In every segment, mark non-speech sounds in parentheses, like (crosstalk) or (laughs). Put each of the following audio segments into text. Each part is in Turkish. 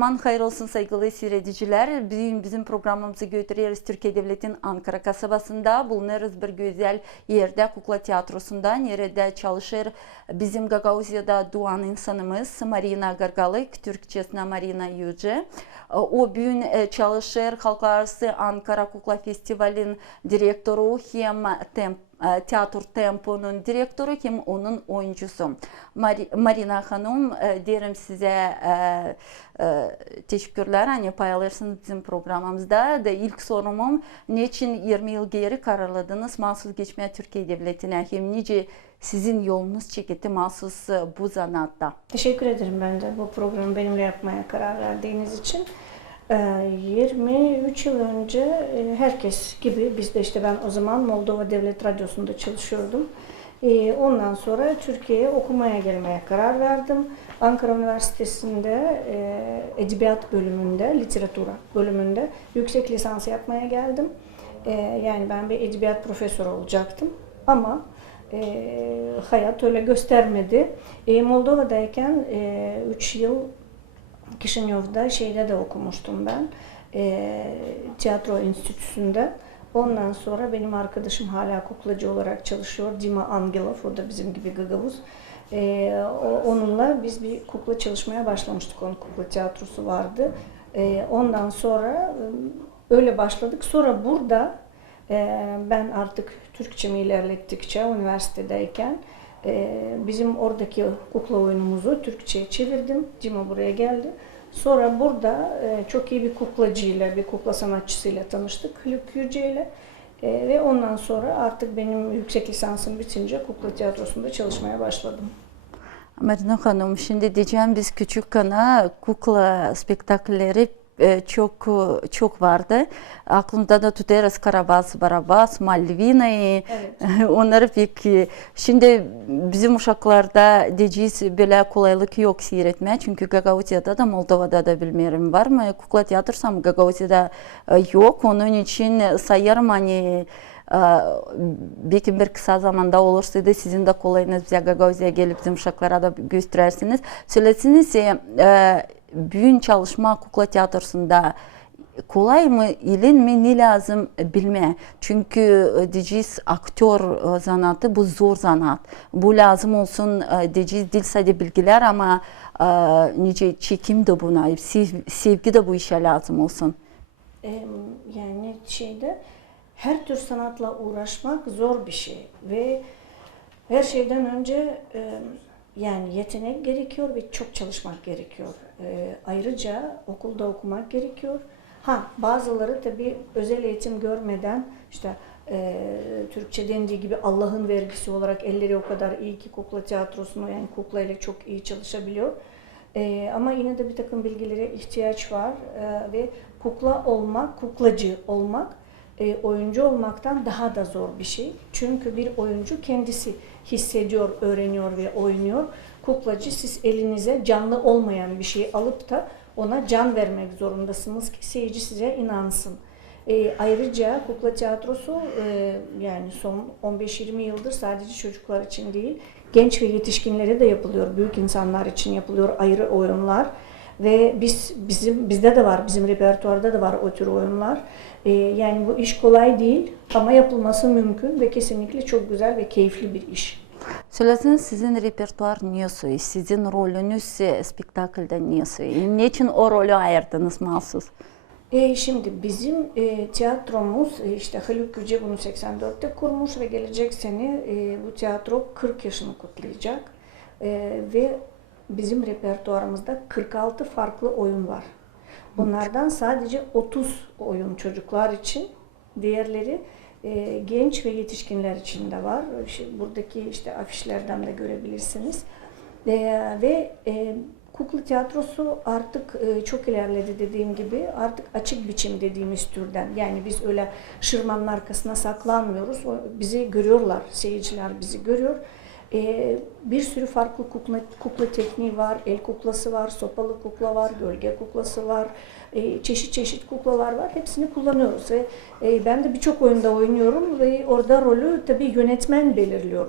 Aman hayır olsun saygılı seyrediciler. Bugün bizim programımızı götürüyoruz Türkiye Devleti'nin Ankara kasabasında. Bulunuruz bir güzel yerde Kukla Tiyatrosu'nda. Nerede çalışır bizim Gagauzya'da doğan insanımız Marina Gargalık, Türkçesine Marina Yüce. O bugün e, çalışır Halklararası Ankara Kukla Festivali'nin direktörü hem temp tiyatro temponun direktörü hem onun oyuncusu. Mari- Marina Hanım e, derim size e, e, teşekkürler hani paylaşırsınız bizim programımızda da ilk sorumum niçin 20 yıl geri kararladınız mahsus geçmeye Türkiye Devleti'ne hem nice sizin yolunuz çekti mahsus e, bu zanatta. Teşekkür ederim ben de bu programı benimle yapmaya karar verdiğiniz için. Ee, 23 yıl önce e, herkes gibi biz de işte ben o zaman Moldova Devlet Radyosu'nda çalışıyordum. Ee, Ondan sonra Türkiye'ye okumaya gelmeye karar verdim. Ankara Üniversitesi'nde e, edebiyat bölümünde, literatura bölümünde yüksek lisans yapmaya geldim. Ee, Yani ben bir edebiyat profesörü olacaktım ama e, hayat öyle göstermedi. Moldova'dayken 3 yıl Kişinyov'da şeyde de okumuştum ben. E, tiyatro enstitüsünde. Ondan sonra benim arkadaşım hala kuklacı olarak çalışıyor. Dima Angelov, o da bizim gibi gagavuz. E, onunla biz bir kukla çalışmaya başlamıştık. Onun kukla tiyatrosu vardı. E, ondan sonra e, öyle başladık. Sonra burada e, ben artık Türkçemi ilerlettikçe üniversitedeyken e, bizim oradaki kukla oyunumuzu Türkçe'ye çevirdim. Cima buraya geldi. Sonra burada e, çok iyi bir kuklacıyla, bir kukla sanatçısıyla tanıştık. Haluk Yüce ile. E, ve ondan sonra artık benim yüksek lisansım bitince kukla tiyatrosunda çalışmaya başladım. Marina Hanım şimdi diyeceğim biz küçük kana kukla spektakülleri e, çok çok vardı. Aklımda da tutarız Karabas, Barabas, Malvina'yı. Evet. (laughs) Onları pek e, şimdi bizim uşaklarda diyeceğiz böyle kolaylık yok seyretmeye. Çünkü Gagauzya'da da Moldova'da da bilmiyorum var mı? Kukla tiyatrosu ama Gagauzya'da e, yok. Onun için sayarım hani e, belki bir kısa zamanda olursa da sizin de kolayınız bize Gagauzya'ya gelip bizim uşaklara da gösterirsiniz. Söylesiniz e, büyün çalışma kukla tiyatrosunda kolay mı, ilin mi, ne lazım bilme. Çünkü e, diyeceğiz aktör e, zanatı bu zor zanat. Bu lazım olsun e, diyeceğiz dil sadece bilgiler ama e, nice çekim de buna, sev- sevgi de bu işe lazım olsun. Yani şeyde her tür sanatla uğraşmak zor bir şey ve her şeyden önce yani yetenek gerekiyor ve çok çalışmak gerekiyor. E, ayrıca okulda okumak gerekiyor. Ha bazıları tabii özel eğitim görmeden işte e, Türkçe dendiği gibi Allah'ın vergisi olarak elleri o kadar iyi ki kukla tiyatrosunu yani kukla ile çok iyi çalışabiliyor. Ee, ama yine de bir takım bilgilere ihtiyaç var Ee, ve kukla olmak, kuklacı olmak e, oyuncu olmaktan daha da zor bir şey. Çünkü bir oyuncu kendisi hissediyor, öğreniyor ve oynuyor. Kuklacı siz elinize canlı olmayan bir şey alıp da ona can vermek zorundasınız ki seyirci size inansın. E, ayrıca kukla tiyatrosu e, yani son 15-20 yıldır sadece çocuklar için değil, genç ve yetişkinlere de yapılıyor. Büyük insanlar için yapılıyor ayrı oyunlar. Ve biz bizim bizde de var, bizim repertuarda da var o tür oyunlar. E, yani bu iş kolay değil ama yapılması mümkün ve kesinlikle çok güzel ve keyifli bir iş. Söylesiniz sizin repertuar nasıl, sizin rolünüz e, spektakülde nasıl, niçin o rolü ayırdınız mahsus? E, şimdi bizim e, tiyatromuz e, işte Haluk Yüce bunu 84'te kurmuş ve gelecek sene e, bu tiyatro 40 yaşını kutlayacak. E, ve bizim repertuarımızda 46 farklı oyun var. Bunlardan sadece 30 oyun çocuklar için, diğerleri e, genç ve yetişkinler için de var. Şimdi buradaki işte afişlerden de görebilirsiniz. E, ve e, kukla tiyatrosu artık e, çok ilerledi dediğim gibi. Artık açık biçim dediğimiz türden. Yani biz öyle şırmanın arkasına saklanmıyoruz. O, bizi görüyorlar, seyirciler bizi görüyor. E, bir sürü farklı kukla, kukla tekniği var. El kuklası var, sopalı kukla var, gölge kuklası var. E, çeşit çeşit kuklalar var. Hepsini kullanıyoruz. Ve e, ben de birçok oyunda oynuyorum ve orada rolü tabii yönetmen belirliyor.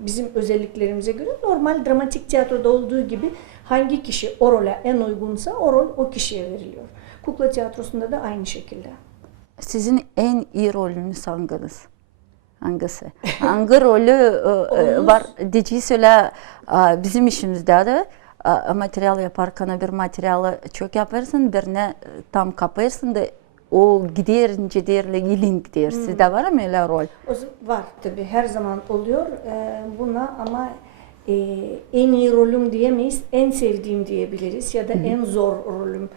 Bizim özelliklerimize göre normal dramatik tiyatroda olduğu gibi Hangi kişi o role en uygunsa o rol o kişiye veriliyor. Kukla tiyatrosunda da aynı şekilde. Sizin en iyi rolünüz hanginiz? Hangisi? Hangi rolü e, e, var? Söyle e, bizim işimizde de materyal yaparken bir materialı çok yaparsın, birine tam kaparsın da o gider, giderle ilin gider. Sizde var mı öyle rol? Var tabii her zaman oluyor buna ama e, en iyi rolüm diyemeyiz, en sevdiğim diyebiliriz ya da en zor rolüm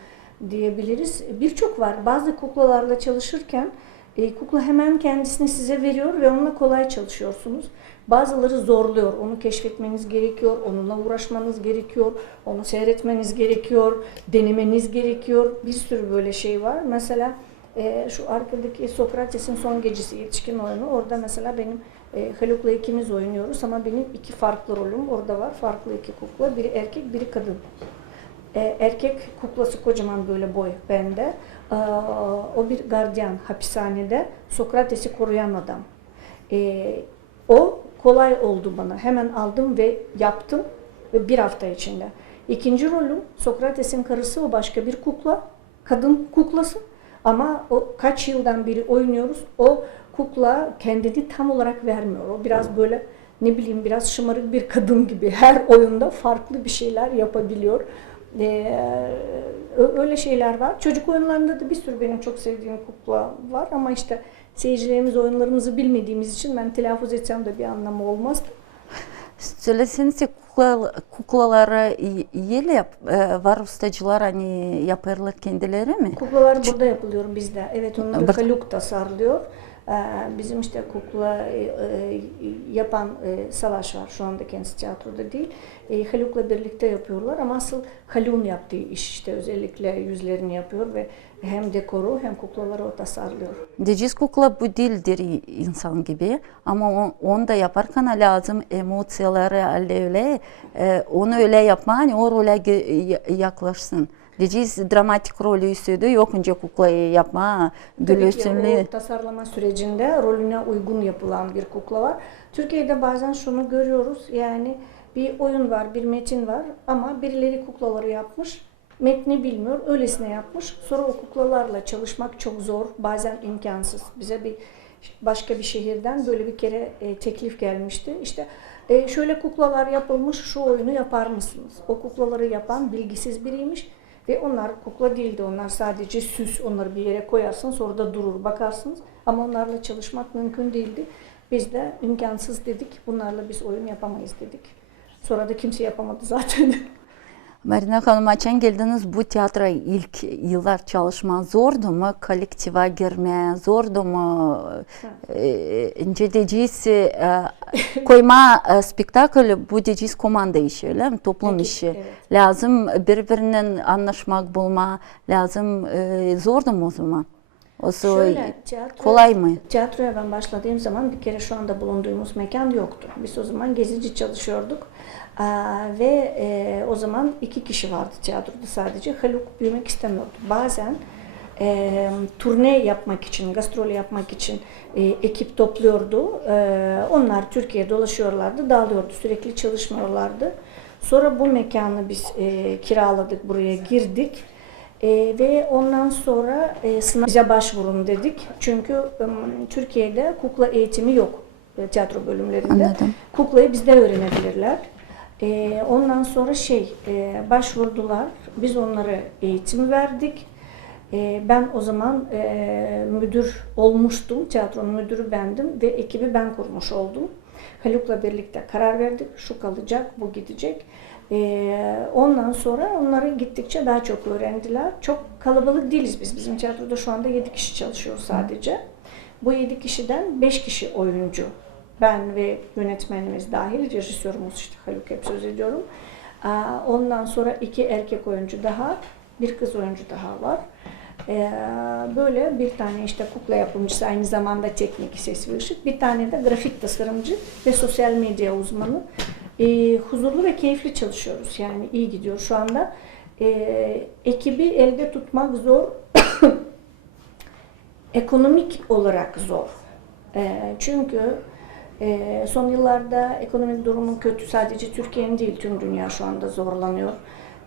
diyebiliriz. Birçok var. Bazı kuklalarla çalışırken e, kukla hemen kendisini size veriyor ve onunla kolay çalışıyorsunuz. Bazıları zorluyor. Onu keşfetmeniz gerekiyor, onunla uğraşmanız gerekiyor, onu seyretmeniz gerekiyor, denemeniz gerekiyor. Bir sürü böyle şey var. Mesela e, şu arkadaki Sokrates'in son gecesi yetişkin oyunu. Orada mesela benim e, Haluk'la ikimiz oynuyoruz ama benim iki farklı rolüm orada var. Farklı iki kukla. Biri erkek, biri kadın. E, erkek kuklası kocaman böyle boy bende. Aa, o bir gardiyan hapishanede. Sokrates'i koruyan adam. E, o kolay oldu bana. Hemen aldım ve yaptım ve bir hafta içinde. İkinci rolüm Sokrates'in karısı o başka bir kukla. Kadın kuklası. Ama o kaç yıldan beri oynuyoruz. O kukla kendini tam olarak vermiyor. O biraz böyle ne bileyim biraz şımarık bir kadın gibi. Her oyunda farklı bir şeyler yapabiliyor. Ee, öyle şeyler var. Çocuk oyunlarında da bir sürü benim çok sevdiğim kukla var ama işte seyircilerimiz oyunlarımızı bilmediğimiz için ben telaffuz etsem de bir anlamı olmaz. Söylesenize kukla, kuklaları iyi- iyi yap, e, var ustacılar hani yaparlar kendileri mi? Kuklalar burada yapılıyor bizde. Evet onları Haluk tasarlıyor. Ee, Bizim işte kukla e, e, yapan e, Savaş var. Şu anda kendisi tiyatroda değil. Haluk'la birlikte yapıyorlar ama asıl Haluk'un yaptığı iş işte özellikle yüzlerini yapıyor ve hem dekoru hem kuklaları o tasarlıyor. Diyeceğiz kukla bu değildir insan gibi ama onu da yaparken lazım emosiyaları öyle onu öyle yapma hani o role yaklaşsın. Diyeceğiz dramatik rolü istiyordu yok önce kuklayı yapma gülüsünlü. tasarlama sürecinde rolüne uygun yapılan bir kukla var. Türkiye'de bazen şunu görüyoruz yani bir oyun var, bir metin var ama birileri kuklaları yapmış, metni bilmiyor, öylesine yapmış. Sonra o kuklalarla çalışmak çok zor, bazen imkansız. Bize bir başka bir şehirden böyle bir kere e, teklif gelmişti. İşte e, şöyle kuklalar yapılmış, şu oyunu yapar mısınız? O kuklaları yapan bilgisiz biriymiş. Ve onlar kukla değildi. Onlar sadece süs. Onları bir yere koyarsınız. Orada durur bakarsınız. Ama onlarla çalışmak mümkün değildi. Biz de imkansız dedik. Bunlarla biz oyun yapamayız dedik. Sonra da kimse yapamadı zaten. (laughs) Marina Hanım açan geldiniz bu tiyatro ilk yıllar çalışma zordu mu? Kolektiva girme zordu mu? Ee, diyeceğiz e, koyma e, spektakl bu diyeceğiz komanda işi öyle mi? Toplum Ekip, işi. evet. Lazım birbirinden anlaşmak bulma lazım. E, zordu mu o zaman? O zaman Şöyle, tiyatro, kolay mı? Tiyatroya ben başladığım zaman bir kere şu anda bulunduğumuz mekan yoktu. Biz o zaman gezici çalışıyorduk. Aa, ve e, o zaman iki kişi vardı tiyatroda sadece. Haluk büyümek istemiyordu. Bazen e, turne yapmak için, gastrol yapmak için e, ekip topluyordu. E, onlar Türkiye dolaşıyorlardı, dağılıyordu. Sürekli çalışmıyorlardı. Sonra bu mekanı biz e, kiraladık, buraya girdik. E, ve ondan sonra e, sınav bize başvurun dedik. Çünkü e, Türkiye'de kukla eğitimi yok e, tiyatro bölümlerinde. Anladım. Kuklayı bizde öğrenebilirler. E, ondan sonra şey e, başvurdular. Biz onlara eğitim verdik. E, ben o zaman e, müdür olmuştum. Tiyatronun müdürü bendim ve ekibi ben kurmuş oldum. Haluk'la birlikte karar verdik. Şu kalacak, bu gidecek. Ee, ondan sonra onları gittikçe daha çok öğrendiler. Çok kalabalık değiliz biz. Bizim tiyatroda şu anda 7 kişi çalışıyor sadece. Bu 7 kişiden 5 kişi oyuncu. Ben ve yönetmenimiz dahil, rejisörümüz işte Haluk hep söz ediyorum. Ondan sonra iki erkek oyuncu daha, bir kız oyuncu daha var. Ee, böyle bir tane işte kukla yapımcısı aynı zamanda teknik ses ve ışık, bir tane de grafik tasarımcı ve sosyal medya uzmanı. Ee, huzurlu ve keyifli çalışıyoruz yani iyi gidiyor şu anda. Ee, ekibi elde tutmak zor, (coughs) ekonomik olarak zor. Ee, çünkü E, son yıllarda ekonomik durumu kötü sadece Türkiye'nin değil tüm dünya şu anda zorlanıyor.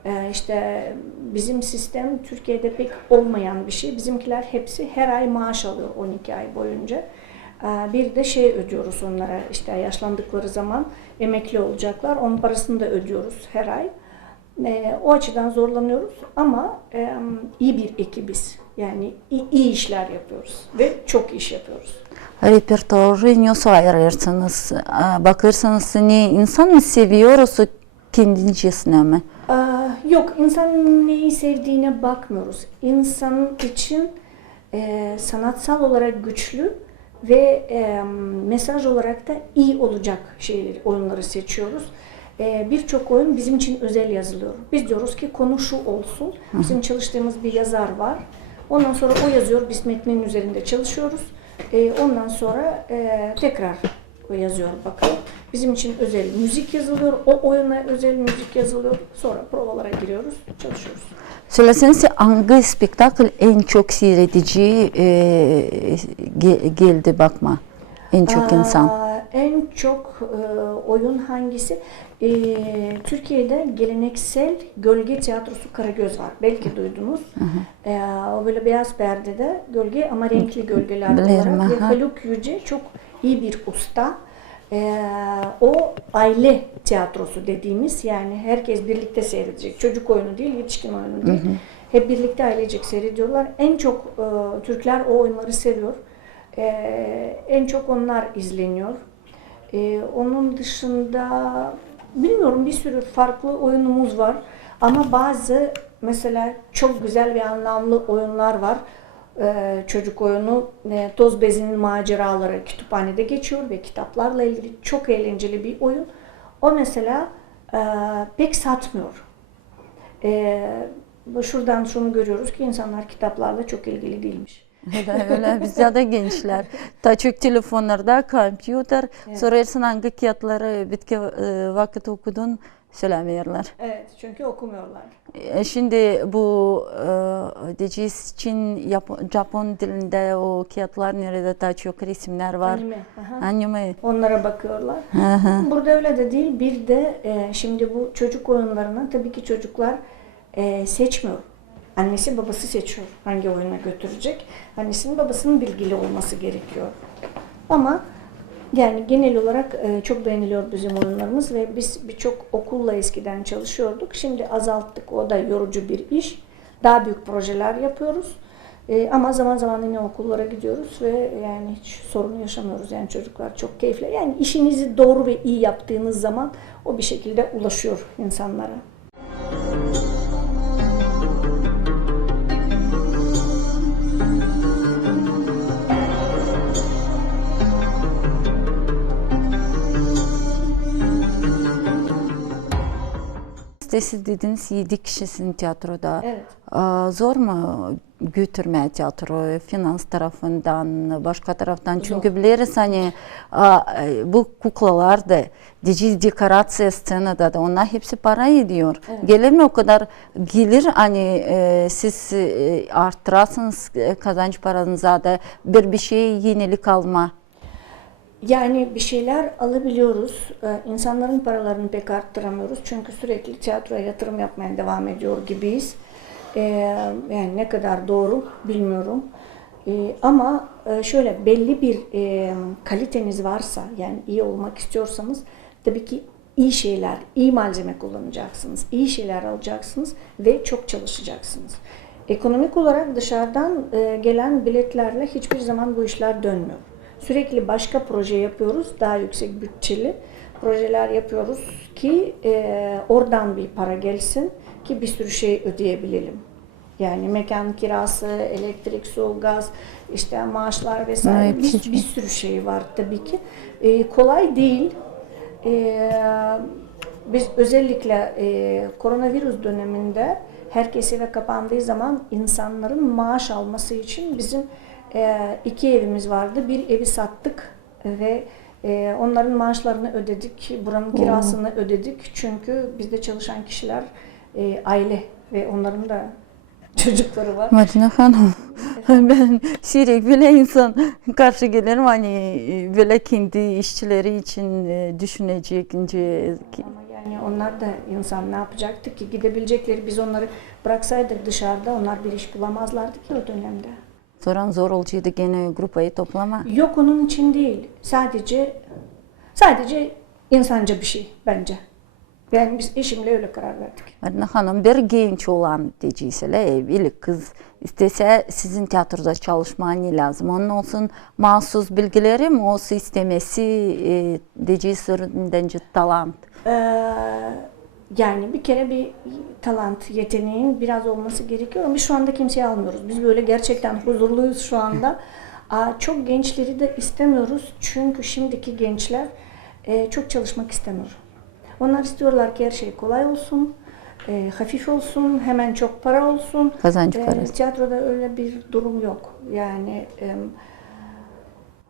E, işte bizim sistem Türkiye'de pek olmayan bir şey. Bizimkiler hepsi her ay maaş alıyor 12 ay boyunca. E, bir de şey ödüyoruz onlara işte yaşlandıkları zaman emekli olacaklar. Onun parasını da ödüyoruz her ay. E, o açıdan zorlanıyoruz ama iyi bir ekibiz. Yani iyi, işler yapıyoruz ve çok iş yapıyoruz. Repertuarı nasıl ayırırsınız? Bakırsanız ne insan mı seviyor yoksa kendincisine mi? Yok, insan neyi sevdiğine bakmıyoruz. İnsanın için e, sanatsal olarak güçlü ve e, mesaj olarak da iyi olacak şeyleri, oyunları seçiyoruz. E, Birçok oyun bizim için özel yazılıyor. Biz diyoruz ki konu şu olsun. Bizim çalıştığımız bir yazar var. Ondan sonra o yazıyor, biz metnin üzerinde çalışıyoruz. E, ondan sonra e, tekrar yazıyor bakalım. Bizim için özel müzik yazılıyor, o oyuna özel müzik yazılıyor. Sonra provalara giriyoruz, çalışıyoruz. Söylesenize hangi spektakl en çok seyredici e, ge- geldi bakma? En çok insan. Aa, En çok e, oyun hangisi? E, Türkiye'de geleneksel gölge tiyatrosu Karagöz var. Belki duydunuz. E, o böyle beyaz perdede gölge ama renkli gölgeler Bilirim, olarak. Ve. Haluk Yüce çok iyi bir usta. E, o aile tiyatrosu dediğimiz yani herkes birlikte seyredecek. Çocuk oyunu değil, yetişkin oyunu değil. Hep birlikte ailecek seyrediyorlar. En çok e, Türkler o oyunları seviyor. E, en çok onlar izleniyor. E, onun dışında bilmiyorum bir sürü farklı oyunumuz var. Ama bazı mesela çok güzel ve anlamlı oyunlar var. E, çocuk oyunu e, Toz Bezi'nin maceraları kütüphanede geçiyor ve kitaplarla ilgili çok eğlenceli bir oyun. O mesela e, pek satmıyor. E, bu- şuradan şunu görüyoruz ki insanlar kitaplarla çok ilgili değilmiş. (laughs) öyle, öyle bizde de gençler. Ta çok telefonlarda, kompüter, sorarsın hangi kağıtları bitki vakit okudun söylemiyorlar. Evet çünkü okumuyorlar. E, Şimdi bu e, diyeceğiz için Yap- Japon dilinde o kağıtlar nerede daha çok resimler var. Anime. aha. Anime. Onlara bakıyorlar. Hı. Burada öyle de değil. Bir de e, şimdi bu çocuk oyunlarını tabii ki çocuklar e, seçmiyor. Annesi babası seçiyor hangi oyuna götürecek. Annesinin babasının bilgili olması gerekiyor. Ama yani genel olarak e, çok beğeniliyor bizim oyunlarımız ve biz birçok okulla eskiden çalışıyorduk. Şimdi azalttık. O da yorucu bir iş. Daha büyük projeler yapıyoruz. E, ama zaman zaman yine okullara gidiyoruz ve yani hiç sorun yaşamıyoruz. Yani çocuklar çok keyifli. Yani işinizi doğru ve iyi yaptığınız zaman o bir şekilde ulaşıyor insanlara. İşte siz dediniz 7 kişisin tiyatroda. Evet. Aa, Zor mu götürmeye tiyatro finans tarafından, başka taraftan? Çünkü biliriz hani aa, e, bu kuklalar da, dizi dekorasyon scenada da onlar hepsi para ediyor. Gelir mi o kadar? Gelir hani e, siz e, arttırasınız e, kazanç paranıza da bir bir şey yenilik alma. Yani bir şeyler alabiliyoruz. Ee, İnsanların paralarını pek arttıramıyoruz. Çünkü sürekli tiyatroya yatırım yapmaya devam ediyor gibiyiz. Ee, yani ne kadar doğru bilmiyorum. Ee, ama e, şöyle belli bir e, kaliteniz varsa yani iyi olmak istiyorsanız tabii ki iyi şeyler, iyi malzeme kullanacaksınız. iyi şeyler alacaksınız ve çok çalışacaksınız. Ekonomik olarak dışarıdan e, gelen biletlerle hiçbir zaman bu işler dönmüyor. Sürekli başka proje yapıyoruz, daha yüksek bütçeli projeler yapıyoruz ki e, oradan bir para gelsin ki bir sürü şey ödeyebilelim. Yani mekan kirası, elektrik, su, gaz, işte maaşlar vesaire Evet, bir, bir sürü şey var tabii ki. E, kolay değil. E, biz özellikle e, koronavirüs döneminde herkes eve kapandığı zaman insanların maaş alması için bizim e, iki evimiz vardı. Bir evi sattık ve e, onların maaşlarını ödedik, buranın kirasını ödedik. Çünkü bizde çalışan kişiler e, aile ve onların da (laughs) çocukları var. Marina Hanım, (laughs) ben sürekli böyle insan karşı gelirim hani e, böyle kendi işçileri için düşünecek. Ama yani onlar da insan ne yapacaktı ki gidebilecekleri biz onları bıraksaydık dışarıda onlar bir iş bulamazlardı ki o dönemde. Sonra zor olacağdı gene grupayı toplama. Yok onun için değil. Sadece sadece insanca bir şey bence. Yani biz eşimle öyle karar verdik. Marina Hanım bir genç olan diyecekseler evli kız istese sizin tiyatroda çalışman lazım. Onun olsun mahsus bilgileri mi olsun istemesi e, diyeceğinden talant. Ee, yani bir kere bir talant, yeteneğin biraz olması gerekiyor ama biz şu anda kimseyi almıyoruz. Biz böyle gerçekten huzurluyuz şu anda. Aa, çok gençleri de istemiyoruz çünkü şimdiki gençler e, çok çalışmak istemiyor. Onlar istiyorlar ki her şey kolay olsun, e, hafif olsun, hemen çok para olsun. Kazanç Ee, parası. tiyatroda öyle bir durum yok. Yani e,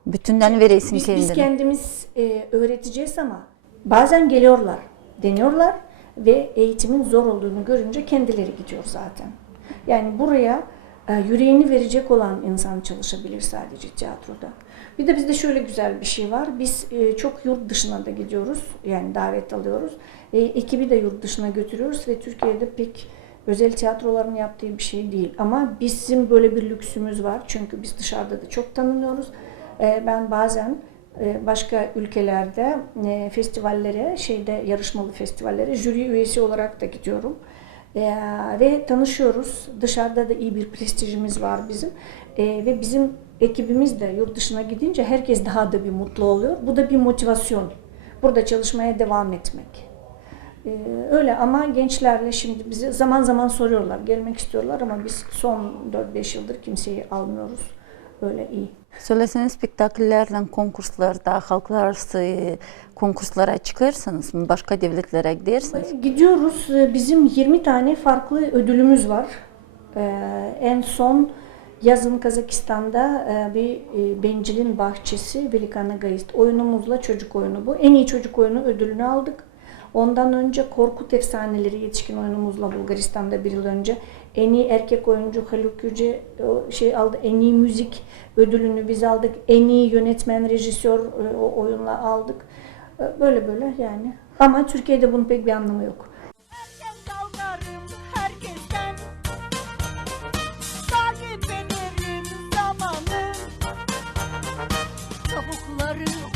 Bütünden veresin kendini. biz kendimiz e, öğreteceğiz ama bazen geliyorlar, deniyorlar ve eğitimin zor olduğunu görünce kendileri gidiyor zaten. Yani buraya e, yüreğini verecek olan insan çalışabilir sadece tiyatroda. Bir de bizde şöyle güzel bir şey var. Biz e, çok yurt dışına da gidiyoruz. Yani davet alıyoruz. E, ekibi de yurt dışına götürüyoruz ve Türkiye'de pek özel tiyatroların yaptığı bir şey değil. Ama bizim böyle bir lüksümüz var. Çünkü biz dışarıda da çok tanınıyoruz. E, ben bazen başka ülkelerde e, festivallere, şeyde yarışmalı festivallere jüri üyesi olarak da gidiyorum. E, ve tanışıyoruz. Dışarıda da iyi bir prestijimiz var bizim. E, ve bizim ekibimiz de yurt dışına gidince herkes daha da bir mutlu oluyor. Bu da bir motivasyon. Burada çalışmaya devam etmek. Ee, öyle ama gençlerle şimdi bizi zaman zaman soruyorlar, gelmek istiyorlar ama biz son 4-5 yıldır kimseyi almıyoruz. Öyle iyi. Söyleseniz spektakellerden, konkurslarda, halklar arası e, konkurslara çıkarsınız mı? Başka devletlere gidersiniz. Gidiyoruz. Ee, Bizim 20 tane farklı ödülümüz var. Ee, en son yazın Kazakistan'da e, bir e, Bencil'in Bahçesi Velikana Gayist oyunumuzla çocuk oyunu bu. En iyi çocuk oyunu ödülünü aldık. Ondan önce Korkut Efsaneleri yetişkin oyunumuzla Bulgaristan'da bir yıl önce en iyi erkek oyuncu Haluk Yüce şey aldı. En iyi müzik ödülünü biz aldık. En iyi yönetmen, rejisör e, o oyunla aldık. E, Böyle böyle yani. Ama Türkiye'de bunun pek bir anlamı yok.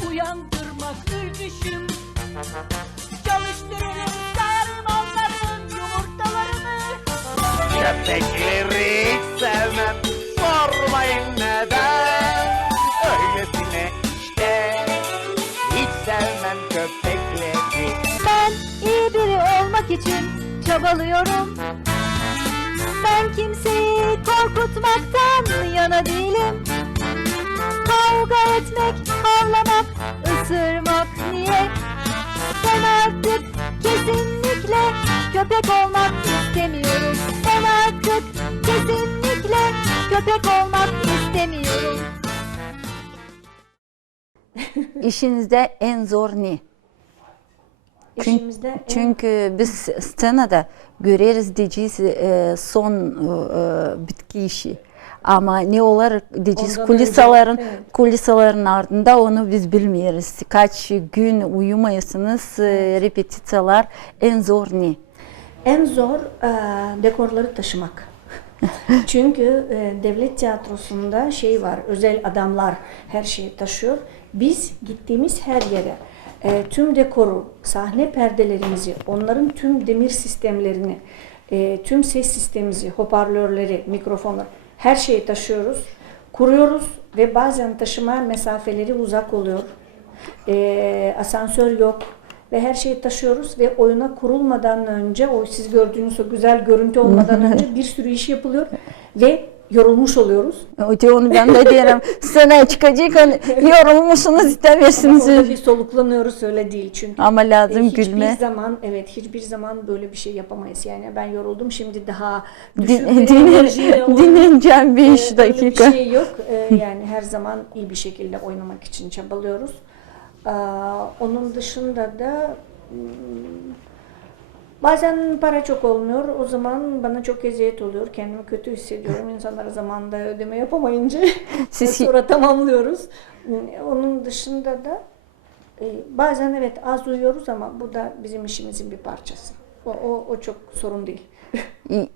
Uyandırmak ürküşüm Çalıştırırım Köpekleri hiç sevmem Sormayın neden Öylesine işte Hiç sevmem köpekleri Ben iyi biri olmak için çabalıyorum. Ben kimseyi korkutmaktan yana değilim. Kavga etmek, havlamak, ısırmak niye? Ben artık kesinlikle köpek olmak istemiyorum. Artık kesinlikle köpek olmak istemiyorum. İşinizde en zor ne? Çün- İşimizde en- Çünkü biz scenada göreriz diyeceğiz e, son e, e, bitki işi. Ama ne olarak diyeceğiz Ondan kulisaların önce, evet. kulisaların ardında onu biz bilmiyoruz. Kaç gün uyumayasınız, e, repetisalar en zor ne? En zor e, dekorları taşımak. (laughs) Çünkü e, devlet tiyatrosunda şey var, özel adamlar her şeyi taşıyor. Biz gittiğimiz her yere e, tüm dekoru, sahne perdelerimizi, onların tüm demir sistemlerini, e, tüm ses sistemimizi, hoparlörleri, mikrofonları her şeyi taşıyoruz. Kuruyoruz ve bazen taşıma mesafeleri uzak oluyor. E, asansör yok ve her şeyi taşıyoruz ve oyuna kurulmadan önce o siz gördüğünüz o güzel görüntü olmadan önce bir sürü iş yapılıyor ve yorulmuş oluyoruz. Öte onu ben de (laughs) diyelim. Sana çıkacak hani yorulmuşsunuz istemiyorsunuz. Orada bir soluklanıyoruz öyle değil çünkü. Ama lazım E, hiçbir gülme. zaman evet hiçbir zaman böyle bir şey yapamayız. Yani ben yoruldum şimdi daha düşük (laughs) bir din, dinleneceğim 5 Ee, öyle dakika. bir şey yok. Ee, (laughs) yani her zaman iyi bir şekilde oynamak için çabalıyoruz. Aa, onun dışında da hmm, Bazen para çok olmuyor. O zaman bana çok eziyet oluyor. Kendimi kötü hissediyorum. İnsanlara zamanında ödeme yapamayınca. (laughs) Siz- sonra tamamlıyoruz. Onun dışında da e, bazen evet az uyuyoruz ama bu da bizim işimizin bir parçası. O, o, o çok sorun değil.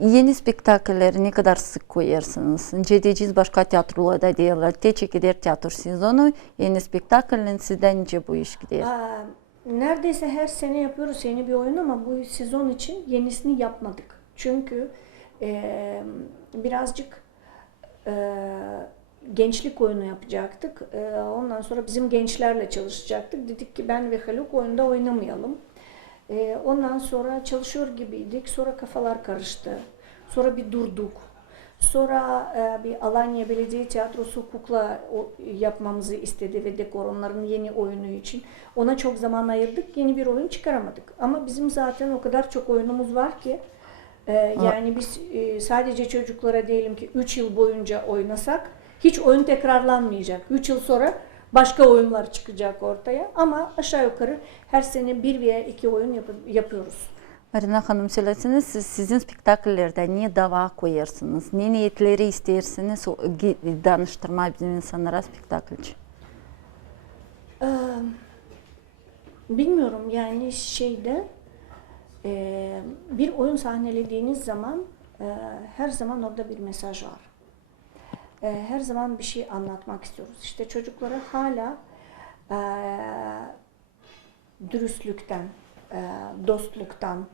Yeni spektakelleri ne kadar sık koyarsınız? Cedeciz başka tiyatrolarda diyorlar. Teşekkür eder tiyatro sezonu. Yeni spektakelin sizden önce bu iş gidiyor. Aa, neredeyse her sene yapıyoruz yeni bir oyun ama bu sezon için yenisini yapmadık. Çünkü e, birazcık e, gençlik oyunu yapacaktık. E, ondan sonra bizim gençlerle çalışacaktık. Dedik ki ben ve Haluk oyunda oynamayalım. E, ondan sonra çalışıyor gibiydik. Sonra kafalar karıştı. Sonra bir durduk. Sonra e, bir Alanya Belediye Tiyatrosu kukla o- yapmamızı istedi ve dekor onların yeni oyunu için. Ona çok zaman ayırdık. Yeni bir oyun çıkaramadık. Ama bizim zaten o kadar çok oyunumuz var ki e, yani biz e, sadece çocuklara diyelim ki 3 yıl boyunca oynasak hiç oyun tekrarlanmayacak. 3 yıl sonra başka oyunlar çıkacak ortaya. Ama aşağı yukarı her sene bir veya iki oyun yap- yapıyoruz. Marina Hanım söyleseniz siz sizin spektakellerde niye dava koyarsınız? Ne niyetleri istersiniz danıştırma bizim insanlara spektakelci? Ee, bilmiyorum yani şeyde e, bir oyun sahnelediğiniz zaman e, her zaman orada bir mesaj var. E, her zaman bir şey anlatmak istiyoruz. İşte çocuklara hala e, dürüstlükten, e, dostluktan,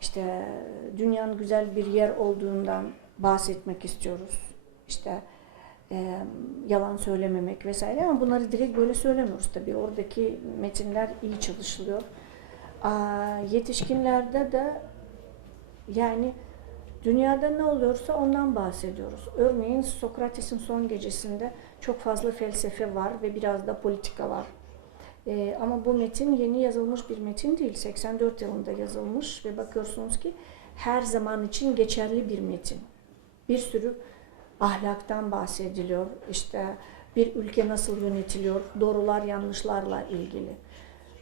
işte dünyanın güzel bir yer olduğundan bahsetmek istiyoruz. İşte e, yalan söylememek vesaire ama bunları direkt böyle söylemiyoruz tabii. Oradaki metinler iyi çalışılıyor. Aa, yetişkinlerde de yani dünyada ne oluyorsa ondan bahsediyoruz. Örneğin Sokrates'in son gecesinde çok fazla felsefe var ve biraz da politika var. Ee, ama bu metin yeni yazılmış bir metin değil. 84 yılında yazılmış ve bakıyorsunuz ki her zaman için geçerli bir metin. Bir sürü ahlaktan bahsediliyor. İşte bir ülke nasıl yönetiliyor, doğrular yanlışlarla ilgili.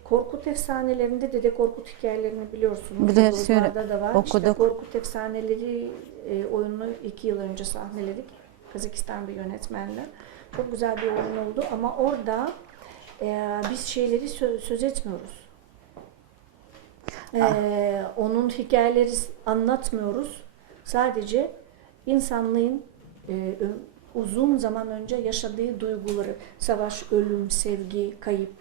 Korkut efsanelerinde Dede Korkut hikayelerini biliyorsunuz. Biliyoruz, da var. İşte okuduk. Korkut efsaneleri e, oyununu iki yıl önce sahneledik. Kazakistan bir yönetmenle. Çok güzel bir oyun oldu ama orada e, biz şeyleri sö- söz etmiyoruz. E, onun hikayeleri anlatmıyoruz. Sadece insanlığın e, uzun zaman önce yaşadığı duyguları, savaş, ölüm, sevgi, kayıp,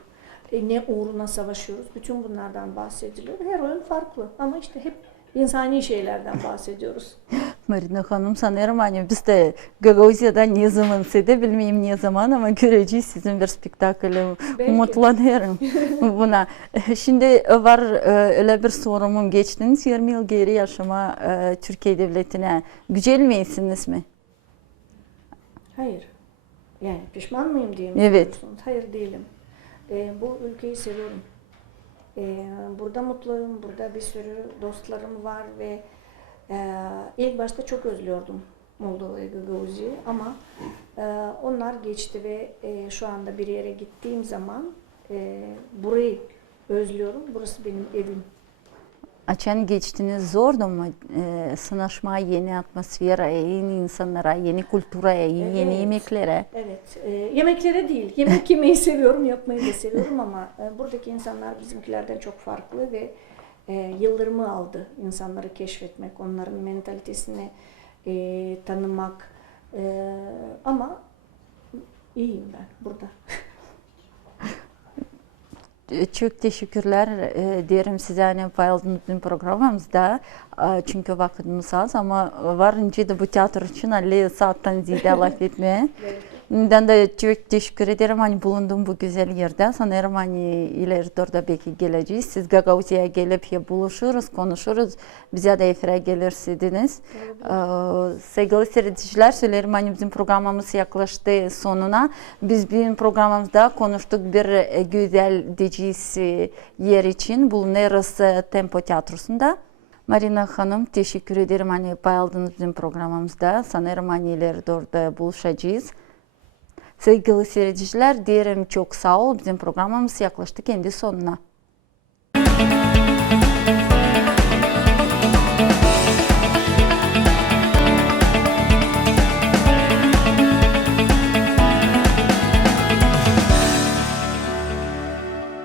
e, ne uğruna savaşıyoruz. Bütün bunlardan bahsediliyor. Her oyun farklı ama işte hep insani şeylerden bahsediyoruz. (laughs) Marina Hanım sanırım hani biz de Gagauziya'da ne zaman de bilmeyeyim ne zaman ama göreceğiz sizin bir spektakli umutlanıyorum (laughs) buna. Şimdi var e, öyle bir sorumum geçtiniz 20 yıl geri yaşama e, Türkiye Devleti'ne gücelmeyesiniz mi? Hayır. Yani pişman mıyım diye mi Evet. Hayır değilim. Ee, bu ülkeyi seviyorum. Ee, burada mutluyum. Burada bir sürü dostlarım var ve e, ilk başta çok özlüyordum Moldova'yı, Gagauzya'yı ama e, onlar geçti ve e, şu anda bir yere gittiğim zaman e, burayı özlüyorum. Burası benim evim. Açan geçtiniz zordu mu? E, sınışma yeni atmosfere, yeni insanlara, yeni kültüre, yeni Evet. yemeklere. Evet, e, yemeklere değil. Yemek yemeyi seviyorum, yapmayı da seviyorum ama e, buradaki insanlar bizimkilerden çok farklı ve e, yıllarımı aldı insanları keşfetmek, onların mentalitesini e, tanımak. E, ama iyiyim ben burada. (laughs) Çok teşekkürler e, derim size hani bizim programımızda. E, Çünkü vaktimiz az ama varınca da bu tiyatro için 50 saatten ziyade (laughs) laf etmeye. Ben de çok teşekkür ederim hani bulunduğum bu güzel yerde. Sanırım hani ileride orada belki geleceğiz. Siz Gagauzya'ya gelip ya buluşuruz, konuşuruz. Bize de efire gelirsiniz. Ee, sevgili seyirciler söylerim hani bizim programımız yaklaştı sonuna. Biz bir programımızda konuştuk bir e, güzel e, yer için bulunuyoruz e, Tempo Tiyatrosu'nda. Marina Hanım teşekkür ederim hani paylaştığınız bizim programımızda. Sanırım hani ileride orada buluşacağız. Sevgili seyirciler diyelim çok sağ ol. Bizim programımız yaklaştı kendi sonuna.